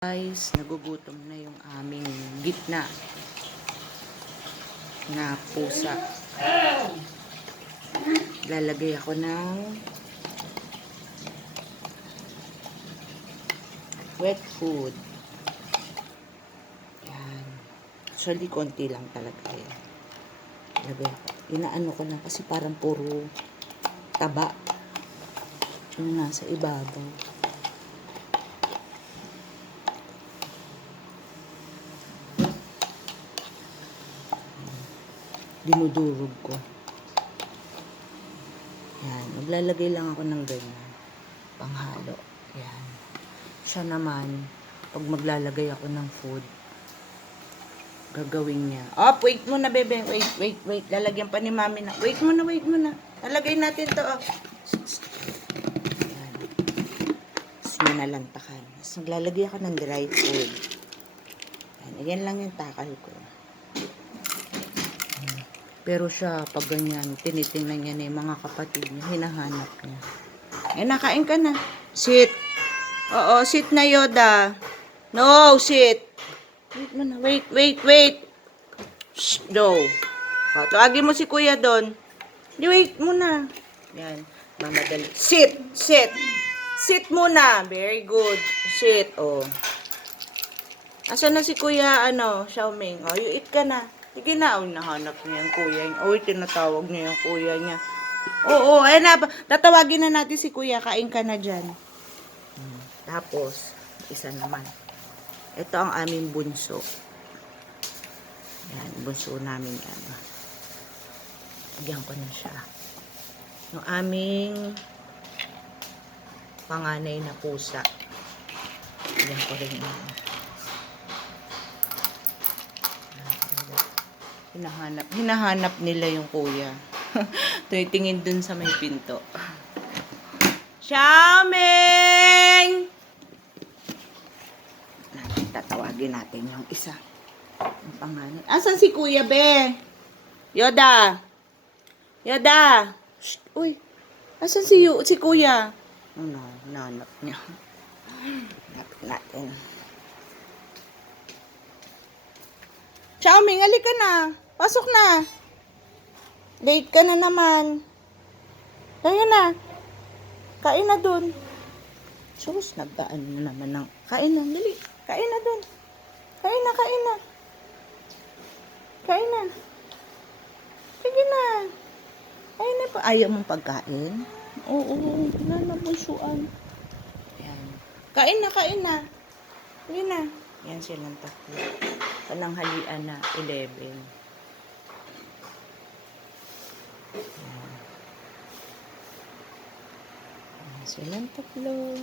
Guys, nagugutom na yung aming gitna na pusa. Lalagay ako ng wet food. Yan. Actually, konti lang talaga yan. Lagay ako. Inaano ko na kasi parang puro taba yung nasa ibabaw. Dinudurog ko. Yan. Maglalagay lang ako ng ganyan. Panghalo. Yan. Siya naman, pag maglalagay ako ng food, gagawin niya. Oh, wait muna, bebe. Wait. Lalagyan pa ni mami na. Wait muna. Lalagay natin to, oh. Yan. Tapos niya nalantakan. Tapos maglalagay ako ng dry food. Yan. Ayan lang yung takal ko. Pero siya, pag ganyan, tinitingnan niya na yung mga kapatid niya, hinahanap niya. Eh, nakain ka na. Sit. Oo, sit na, Yoda. No, sit. Wait mo na. Wait. Shh, no. O, tuwagin mo si kuya doon. Wait muna. Yan, mamadali. Sit. Sit muna. Very good. Sit, oh. Asan na si kuya, Xiaoming? Oh, you eat ka na. Sige na, nahanap niya yung kuya niya. Tinatawag niya yung kuya niya. Oo, ayun na. Tatawagin na natin si kuya. Kain ka na dyan. Tapos, isa naman. Ito ang aming bunso. Yan, bunso namin yan. Lagyan ko na siya. Yung aming panganay na pusa. Lagyan ko rin yan. Hinahanap nila yung kuya. Tumitingin dun sa may pinto. Xiaoming! Tatawagin natin yung isa. Ang pangalan. Asan si kuya, be? Yoda! Shh, uy! Asan si kuya? Hinahanap niya. Hanap natin. Xiaoming, halika na. Pasok na. Late ka na naman. Kaya na. Kain na dun. Sus, nagdaan na naman ng... Kain na, dali. Kain na dun. Kain na. Sige na. Kain na pa. Ayaw mong pagkain? Oo, pinanabunsuan. Yan. Kain na. Sige na. Yan silang tatlo. Pananghalian na 11. Yan silang tatlo.